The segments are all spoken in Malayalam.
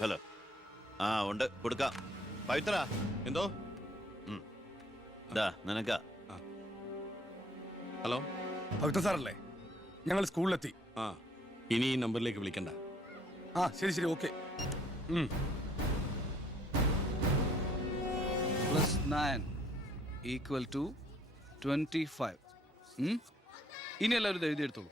ഹലോ. ആ ഉണ്ട്, കൊടുക്കാം. പവിത്ര എന്തോ? നിനക്ക. ഹലോ, പവിത്ര സാറല്ലേ? ഞങ്ങൾ സ്കൂളിലെത്തി. ആ ഇനി ഈ നമ്പറിലേക്ക് വിളിക്കണ്ട. ആ ശരി ശരി, ഓക്കെ. +9 = 25. ഇനി എല്ലാവരും ഇത് എഴുതിയെടുത്തോളൂ.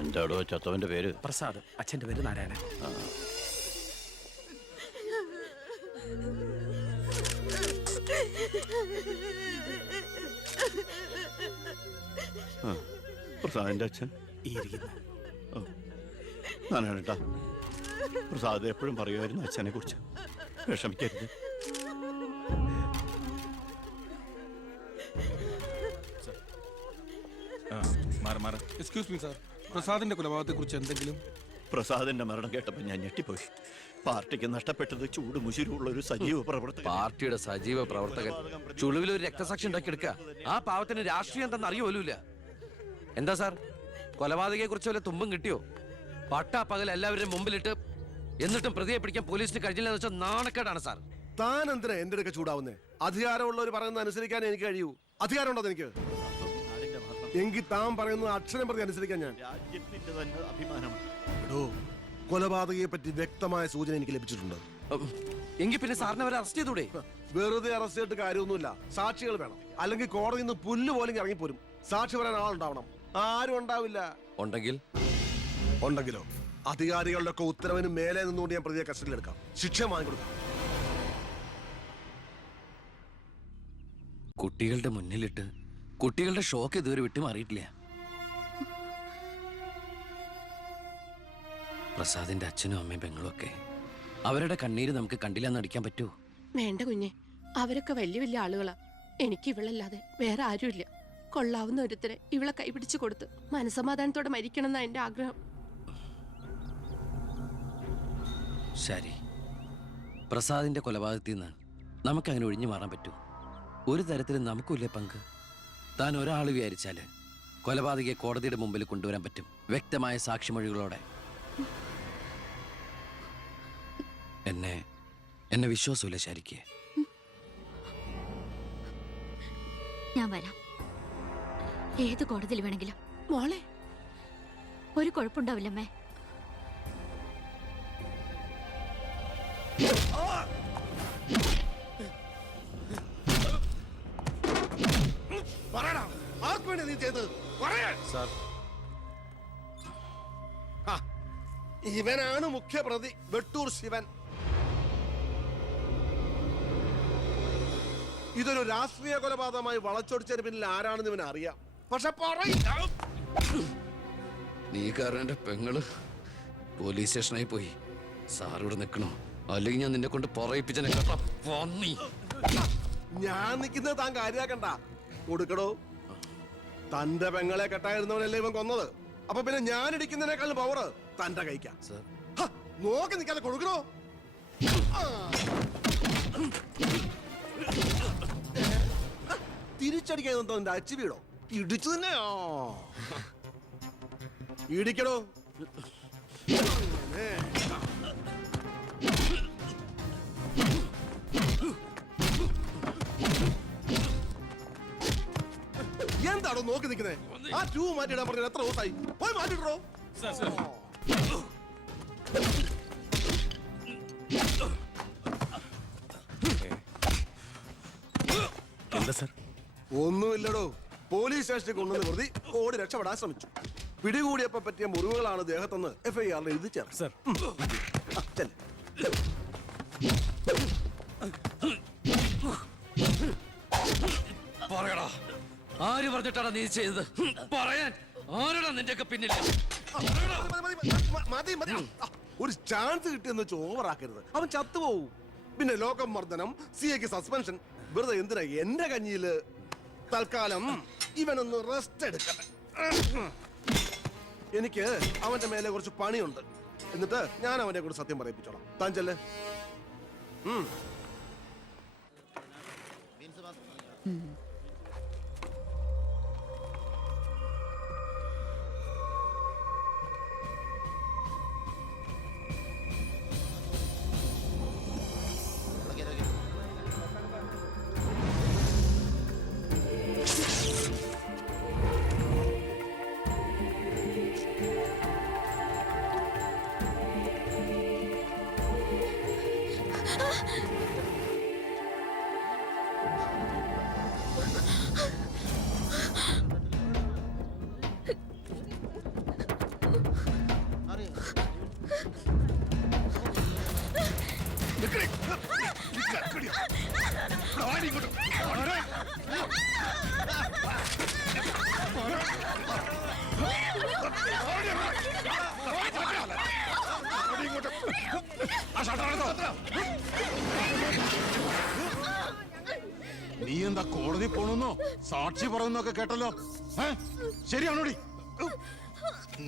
എന്താടോ ചത്തവന്റെ പേര്? പ്രസാദ്. അച്ഛൻ്റെ പേര് നാരായണൻ. പ്രസാദിന്റെ അച്ഛൻ ഈ ഇരിക്കുന്ന. ഞാനാണ് കേട്ടാ. പ്രസാദ് എപ്പോഴും പറയുമായിരുന്നു അച്ഛനെ കുറിച്ച്. വിഷമിക്കരുത്. എക്സ്ക്യൂസ് മീ സാർ, പ്രസാദിന്റെ കൊലപാതകത്തെ കുറിച്ച് എന്തെങ്കിലും? പ്രസാദിന്റെ മരണം കേട്ടപ്പോൾ ഞാൻ ഞെട്ടിപ്പോയി. പാർട്ടിക്ക് നഷ്ടപ്പെട്ടത് ചൂട് മുശിരുള്ള ഒരു സജീവ പ്രവർത്തകൻ. പാർട്ടിയുടെ സജീവ പ്രവർത്തകൻ ചുളിവിൽ ഒരു രക്തസാക്ഷി ഉണ്ടാക്കിയെടുക്കുക. ആ പാവത്തിന് രാഷ്ട്രീയം എന്തെന്ന് അറിയുമല്ല. എന്താ സാർ, കൊലപാതകയെ കുറിച്ച് വല്ല തുമ്പും കിട്ടിയോ? പട്ടാ പകൽ എല്ലാവരുടെയും മുമ്പിലിട്ട് എന്നിട്ടും പ്രതിയെ പിടിക്കാൻ പോലീസിന് കഴിഞ്ഞില്ലെന്ന് വെച്ചാൽ നാണക്കേടാണ് സാർ. താൻ എന്തിനാ എന്റെ അടുക്ക ചൂടാവുന്നേ? അധികാരമുള്ളവർ പറയുന്നത് അനുസരിക്കാൻ എനിക്ക് കഴിയൂ. അധികാരമുണ്ടോ എനിക്ക്? എങ്കിൽ താൻ പറയുന്നത് അക്ഷരം പ്രതി അനുസരിക്കാൻ ഞാൻ. രാജ്യത്തിന്റെ തന്നെ അഭിമാനമാണ്. കൊലപാതകയെ പറ്റി വ്യക്തമായ സൂചന എനിക്ക് ലഭിച്ചിട്ടുണ്ട്. എങ്കിൽ പിന്നെ സാറിനെ അവരെ അറസ്റ്റ് ചെയ്തൂടെ? വെറുതെ അറസ്റ്റ് ചെയ്തിട്ട് കാര്യമൊന്നുമില്ല. സാക്ഷികൾ വേണം. അല്ലെങ്കിൽ കോടതിയിൽ നിന്ന് പുല്ല് പോലും ഇറങ്ങിപ്പോരും. സാക്ഷി പറയാൻ ആളുണ്ടാവണം. ആരും ഉണ്ടാവില്ല. ഉണ്ടെങ്കിലോ അധികാരികളുടെ ഒക്കെ ഉത്തരവിന് മേലെ നിന്നുകൊണ്ട് ഞാൻ പ്രതിയെ കസ്റ്റഡിയിലെടുക്കാം. ശിക്ഷ വാങ്ങിക്കൊടുക്കാം. കുട്ടികളുടെ മുന്നിലിട്ട് കുട്ടികളുടെ ഷോക്ക് ഇതുവരെ വിട്ടുമാറിയിട്ടില്ല. പ്രസാദിന്റെ അച്ഛനും അമ്മയും പെങ്ങളും ഒക്കെ അവരുടെ കണ്ണീര് നമുക്ക് കണ്ടില്ലെന്ന് അടിക്കാൻ പറ്റുമോ? വേണ്ട കുഞ്ഞെ, അവരൊക്കെ വലിയ വലിയ ആളുകളാ. എനിക്ക് ഇവളല്ലാതെ വേറെ ആരുമില്ല. കൊള്ളാവുന്ന ഒരുത്തരെ ഇവളെ കൈപിടിച്ചു കൊടുത്ത് മനസമാധാനത്തോടെ മരിക്കണം എന്നാ എന്റെ ആഗ്രഹം. ശരി, പ്രസാദിന്റെ കൊലപാതകത്തിൽ നിന്ന് നമുക്കങ്ങനെ ഒഴിഞ്ഞു മാറാൻ പറ്റൂ? ഒരു തരത്തിലും നമുക്കില്ലേ പങ്ക്? താൻ ഒരാൾ വിചാരിച്ചാല് കൊലപാതകയെ കോടതിയുടെ മുമ്പിൽ കൊണ്ടുവരാൻ പറ്റും, വ്യക്തമായ സാക്ഷിമൊഴികളോടെ. എന്നെ വിശ്വാസമില്ല ശരിക്ക്. ഞാൻ വരാം. ഏത് കോടതിയിൽ വേണമെങ്കിലും. മോളെ, ഒരു കുഴപ്പമുണ്ടാവില്ലമ്മേ. ഇവനാണ് മുഖ്യപ്രതി, വെട്ടൂർ ശിവൻ. ഇതൊരു രാഷ്ട്രീയ കൊലപാതകമായി വളച്ചൊടിച്ചതിന് പിന്നിൽ ആരാണെന്ന് ഇവൻ അറിയാം. പക്ഷെ നീ കാരണം എന്റെ പെങ്ങള് പോലീസ് സ്റ്റേഷനായി പോയി. സാറിവിടെ നിൽക്കണോ? അല്ലെങ്കിൽ ഞാൻ നിന്നെ കൊണ്ട് പറയിപ്പിച്ചനെ കേട്ടോ. ഞാൻ നിൽക്കുന്നത് താൻ കാര്യാക്കണ്ട. കൊടുക്കടോ. തന്റെ പെങ്ങളെ കെട്ടായിരുന്നവനല്ലേ ഇവൻ കൊന്നത്. അപ്പൊ പിന്നെ ഞാൻ ഇടിക്കുന്നതിനേക്കാളും പവർ തന്റെ കഴിക്കാം. നോക്കി നിൽക്കാതെ കൊടുക്കണോ? തിരിച്ചടിക്കാൻ തന്റെ അച്ചു വീടോ? ഇടിച്ചു തന്നെയോ? ഇടിക്കടോ. എന്താണോ നോക്കി നിൽക്കുന്നത്? ആ ട്യൂബ് മാറ്റിയിടാൻ പറഞ്ഞത് എത്ര ദിവസമായി? പോയി മാറ്റിട്ടോ. ഒന്നുമില്ലടോ, പോലീസ് സ്റ്റേഷനിൽ കൊണ്ടുവന്ന് പ്രതി ഓടി രക്ഷപ്പെടാൻ ശ്രമിച്ചു. പിടികൂടിയപ്പോ പറ്റിയ മുറിവുകളാണ് ദേഹത്തെന്ന് FIR എഴുതി ചേർന്നു. സർ. ചെല്ല്. പറയടാ, ആര് പറഞ്ഞിട്ടാണ് നീ ചെയ്തത്? പറയാൻ ആരാടാ നിന്റെയൊക്കെ പിന്നിൽ? മതി മതി. ഒരു ചാൻസ് കിട്ടിയെന്ന് വെച്ച് ഓവറാക്കരുത്, അവൻ ചത്തുപോകും. പിന്നെ ലോകം മർദ്ദനം, CA സസ്പെൻഷൻ. വെറുതെ എന്തിനാ എന്റെ കഞ്ഞിയില്? തൽക്കാലം ഇവനൊന്ന് റെസ്റ്റ് എടുക്കട്ടെ. എനിക്ക് അവന്റെ മേലെ കുറച്ച് പണിയുണ്ട്. എന്നിട്ട് ഞാൻ അവനെ കൂടെ സത്യം പറയിപ്പിച്ചോളാം. താൻ ചെല്ല്. നീ എന്താ കോടതി പോണെന്നോ സാക്ഷി പറയുന്നൊക്കെ കേട്ടല്ലോ? ശരിയാണോടി?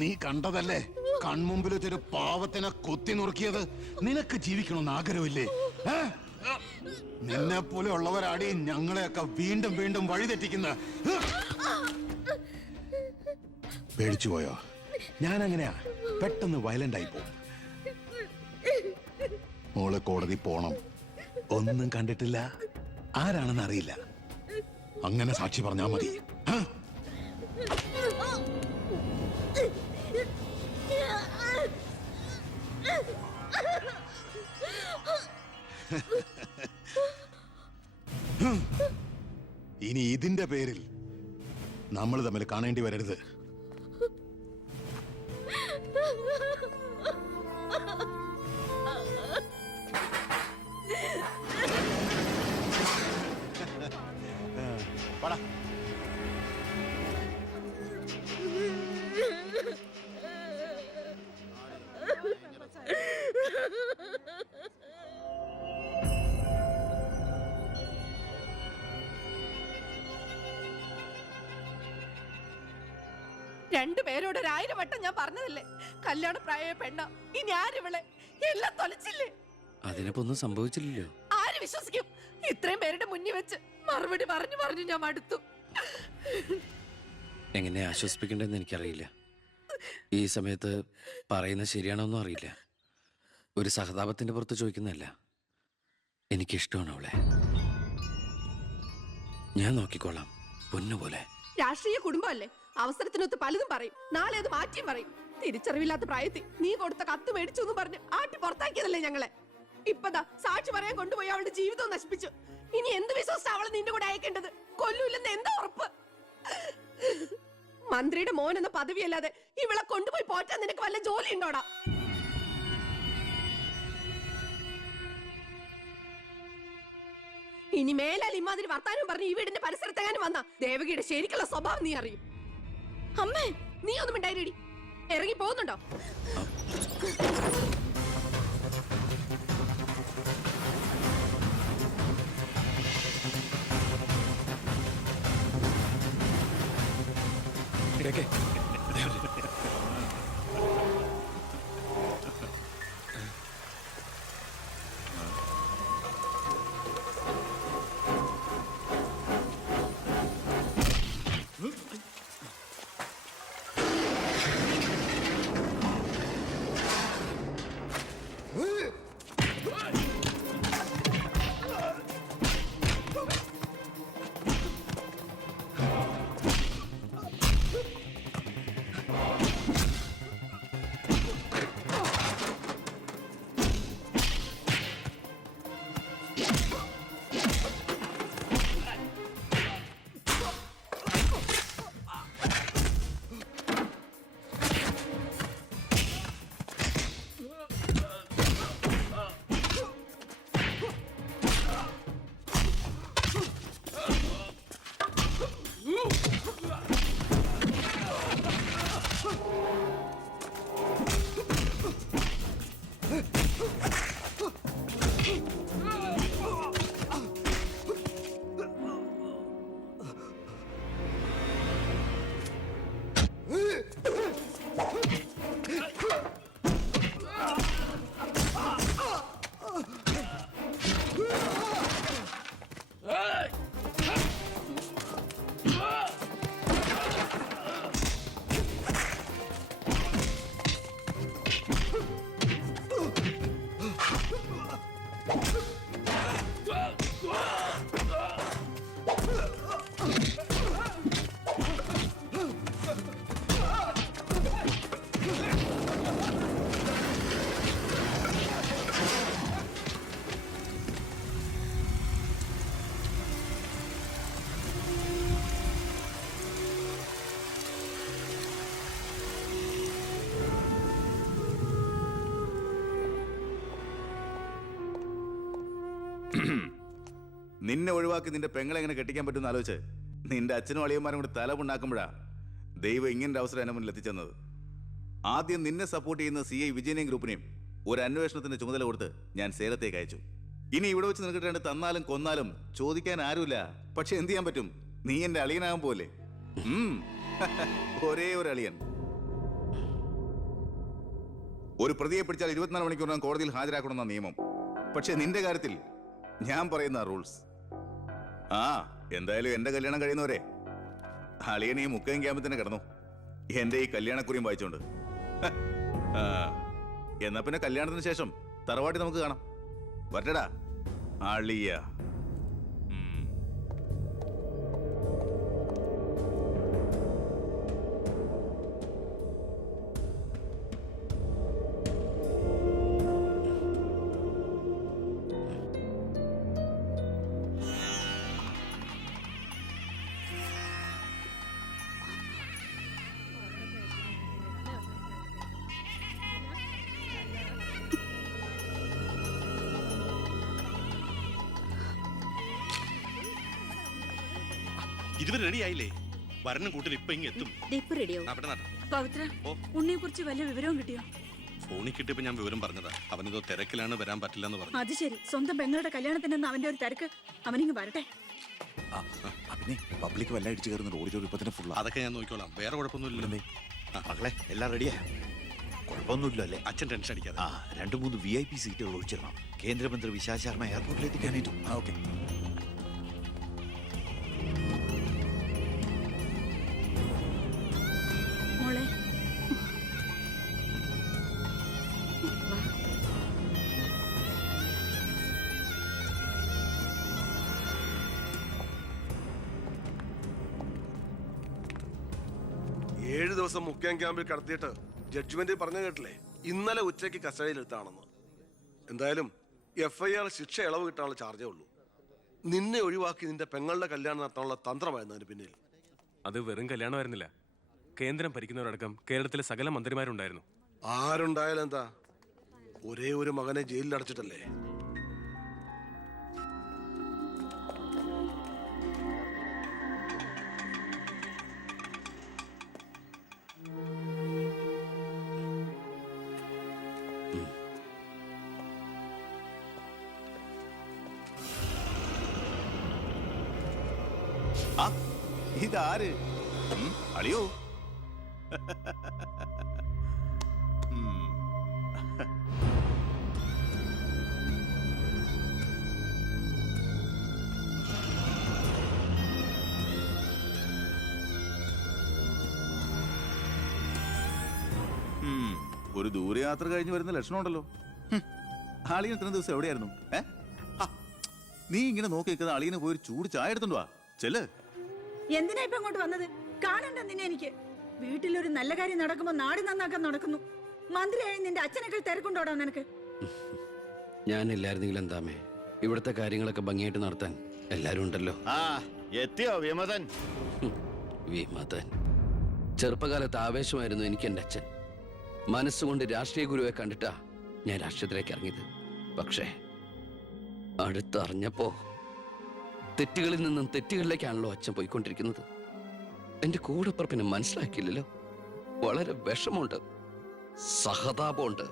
നീ കണ്ടതല്ലേ കൺമുമ്പിൽ ഒരു പാവത്തിനെ കൊത്തി നുറുക്കിയത്? നിനക്ക് ജീവിക്കണമെന്ന് ആഗ്രഹമില്ലേ? നിന്നെ പോലെ ഉള്ളവരാടി ഞങ്ങളെയൊക്കെ വീണ്ടും വീണ്ടും വഴിതെറ്റിക്കുന്ന. പേടിച്ചു പോയോ? ഞാൻ അങ്ങനെയാ, പെട്ടെന്ന് വയലന്റ് ആയി പോകും. മോള് കോടതി പോണം. ഒന്നും കണ്ടിട്ടില്ല, ആരാണെന്ന് അറിയില്ല. അങ്ങനെ സാക്ഷി പറഞ്ഞാ മതി. ഇനി ഇതിന്റെ പേരിൽ നമ്മൾ തമ്മിൽ കാണേണ്ടി വരരുത്. രണ്ടുപേരോട് 1000 വട്ടം ഞാൻ പറഞ്ഞതല്ലേ, കല്യാണ പ്രായ പെണ്ണ. ഇനി ആരിവളെ? എല്ലാം തൊലച്ചില്ലേ? അതിനിപ്പോ ഒന്നും സംഭവിച്ചില്ലല്ലോ. ആര് വിശ്വസിക്കും? ഇത്രയും പേരുടെ മുന്നിൽ വെച്ച് മറുപടി പറഞ്ഞു പറഞ്ഞു ഞാൻ മടുത്തു. എങ്ങനെ ആശ്വസിപ്പിക്കണ്ടെന്ന് എനിക്കറിയില്ല. ഈ സമയത്ത് പറയുന്നത് ശരിയാണോന്നും അറിയില്ല. ഒരു സഹതാപത്തിന്റെ പുറത്ത് ചോദിക്കുന്നതല്ല. എനിക്കിഷ്ടമാണ് അവളെ. ഞാൻ നോക്കിക്കോളാം, പൊന്നുപോലെ. രാഷ്ട്രീയ കുടുംബമല്ലേ, അവസരത്തിനൊത്ത് പലതും പറയും. നാളെ അത് മാറ്റിയും പറയും. തിരിച്ചറിവില്ലാത്ത പ്രായത്തിൽ നീ കൊടുത്ത കത്ത് മേടിച്ചു എന്ന് പറഞ്ഞ് ആട്ടി പുറത്താക്കിയതല്ലേ ഞങ്ങളെ. ഇപ്പതാ സാക്ഷി പറയാൻ കൊണ്ടുപോയി അവളുടെ ജീവിതവും നശിപ്പിച്ചു. ഇനി എന്ത് വിശ്വസിച്ചാ അവളെ നിന്റെ കൂടെ അയക്കേണ്ടത്? കൊല്ലൂല്ലെന്ന് എന്താ ഉറപ്പ്? മന്ത്രിയുടെ മോൻ എന്ന പദവിയല്ലാതെ ഇവളെ കൊണ്ടുപോയി പോറ്റാൻ നിനക്ക് വല്ല ജോലി ഉണ്ടോടാ? ഇനി മേലാൽ ഇമാതിരി വർത്താനം പറഞ്ഞ് ഈ വീടിന്റെ പരിസരത്തെങ്ങാനും വന്ന ദേവകിയുടെ ശരിക്കുള്ള സ്വഭാവം നീ അറിയും. അമ്മേ, നീ ഒന്നും ഉണ്ടായിരടി. ഇറങ്ങി പോകുന്നുണ്ടോ? ഇടയ്ക്ക് നിന്നെ ഒഴിവാക്കി നിന്റെ പെങ്ങളെ എങ്ങനെ കെട്ടിക്കാൻ പറ്റുമെന്ന് ആലോചിച്ച് നിന്റെ അച്ഛനും അളിയന്മാരും കൂടി തലമുണ്ടാക്കുമ്പോഴാ ദൈവം ഇങ്ങനൊരു അവസരം എന്നെ മുന്നിൽ എത്തിച്ചെന്നത്. ആദ്യം നിന്നെ സപ്പോർട്ട് ചെയ്യുന്ന CI വിജയനെയും ഗ്രൂപ്പിനെയും ഒരു അന്വേഷണത്തിന്റെ ചുമതല കൊടുത്ത് ഞാൻ സേലത്തേക്ക് അയച്ചു. ഇനി ഇവിടെ വെച്ച് നിനക്കിട്ട് തന്നാലും കൊന്നാലും ചോദിക്കാൻ ആരുമില്ല. പക്ഷെ എന്ത് ചെയ്യാൻ പറ്റും, നീ എന്റെ അളിയനാകാൻ പോലെ. ഒരേ ഒരു അളിയൻ. ഒരു പ്രതിയെ പിടിച്ചാൽ 24 മണിക്കൂറിനകം കോടതിയിൽ ഹാജരാക്കണമെന്ന നിയമം. പക്ഷെ നിന്റെ കാര്യത്തിൽ ഞാൻ പറയുന്ന റൂൾസ്. എന്തായാലും എന്റെ കല്യാണം കഴിയുന്നവരെ അളിയനെ ഈ മുക്കയും ക്യാമ്പിൽ തന്നെ കിടന്നു എന്റെ ഈ കല്യാണക്കുറിയും വായിച്ചോണ്ട്. എന്നാ പിന്നെ കല്യാണത്തിന് ശേഷം തറവാട്ടി നമുക്ക് കാണാം. വരട്ടടാ അളിയ. ഇതുവരെ റെഡി ആയില്ലേ? വരണം കൂട്ടിൽ ഇപ്പൊ ഇങ്ങ് എത്തും. പവിത്ര, ഉണ്ണിയെ കുറിച്ച് വല്ല വിവരവും കിട്ടിയോ? ഫോണിൽ കിട്ടിയപ്പോ ഞാൻ വിവരം പറഞ്ഞതാ. അവനിതോ തിരക്കിലാണ്, വരാൻ പറ്റില്ല എന്ന് പറഞ്ഞു. അത് ശരി. സ്വന്തം പെങ്ങളുടെ കല്യാണത്തിനെന്ന് അവന്റെ ഒരു തിരക്ക്. അവനിങ്ങ് വരട്ടെ. പബ്ലിക് വല്ല ഇടിച്ചു കയറുന്ന ഓഡിറ്റോറിയം ഫുൾ. അതൊക്കെ ഞാൻ നോക്കിക്കോളാം, വേറെ കുഴപ്പമൊന്നുമില്ലല്ലേ. മകളെ എല്ലാം റെഡിയാ? കുഴപ്പമൊന്നുമില്ല അല്ലേ? അച്ഛൻ ടെൻഷൻ അടിക്കാതെ. 2-3 VIP സീറ്റുകൾ ഒഴിച്ചിടണം. കേന്ദ്രമന്ത്രി വിശാൽ ശർമ്മ എയർപോർട്ടിൽ എത്തിക്കാനായിട്ടു. ഓക്കെ. മോളെ, 7 ദിവസം മുഖ്യം ക്യാമ്പിൽ കടത്തിയിട്ട് ജഡ്ജ്മെന്റ് പറഞ്ഞു കേട്ടില്ലേ, ഇന്നലെ ഉച്ചയ്ക്ക് കസ്റ്റഡിയിലെടുത്താണെന്ന്. എന്തായാലും FIR ശിക്ഷ ഇളവ് കിട്ടാനുള്ള ചാർജേ ഉള്ളൂ. നിന്നെ ഒഴിവാക്കി നിന്റെ പെങ്ങളുടെ കല്യാണം നടത്താനുള്ള തന്ത്രമായിരുന്നു അതിന് പിന്നിൽ. അത് വെറും കല്യാണമായിരുന്നില്ല. കേന്ദ്രം ഭരിക്കുന്നവരടക്കം കേരളത്തിലെ സകല മന്ത്രിമാരുണ്ടായിരുന്നു. ആരുണ്ടായാലും എന്താ, ഒരേ ഒരു മകനെ ജയിലിൽ അടച്ചിട്ടല്ലേ. ഇതാര്? അളിയോ? ഒരു ദൂരയാത്ര കഴിഞ്ഞ് വരുന്ന ലക്ഷണമുണ്ടല്ലോ. അളിയൻ ഇത്രയും ദിവസം എവിടെയായിരുന്നു? നീ ഇങ്ങനെ നോക്കി നിൽക്കുന്ന അളിയന് പോയി ഒരു ചൂട് ചായ എടുത്തോണ്ട് വാ. ചെല്ല്. എന്തിനാ ഇപ്പൊ അങ്ങോട്ട് വന്നത്? കാണണ്ട നിന്നെ എനിക്ക്. വീട്ടിലൊരു നല്ല കാര്യം നടക്കുമ്പോ നാട് നന്നാക്കാൻ നടക്കുന്നു. മന്ത്രിയായി നിന്റെ അച്ഛനേക്കാൾ തിരക്കുണ്ടോടാ നിനക്ക്? ഞാനില്ലായിരുന്നെങ്കിൽ എന്താമേ, ഇവിടുത്തെ കാര്യങ്ങളൊക്കെ ഭംഗിയായിട്ട് നടത്താൻ എല്ലാരും ഉണ്ടല്ലോ. എത്തിയോ വിമതൻ? വിമതൻ. ചെറുപ്പകാലത്ത് ആവേശമായിരുന്നു എനിക്ക് എൻ്റെ അച്ഛൻ. മനസ്സുകൊണ്ട് രാഷ്ട്രീയ ഗുരുവെ കണ്ടിട്ടാ ഞാൻ രാഷ്ട്രീയത്തിലേക്ക് ഇറങ്ങിയത്. പക്ഷേ അടുത്തറിഞ്ഞപ്പോ തെറ്റുകളിൽ നിന്നും തെറ്റുകളിലേക്കാണല്ലോ അച്ഛൻ പോയിക്കൊണ്ടിരിക്കുന്നത്. എന്റെ കൂടെപ്പുറപ്പിനെ മനസ്സിലാക്കിയില്ലല്ലോ. വളരെ വിഷമമുണ്ട്, സഹതാപമുണ്ട്.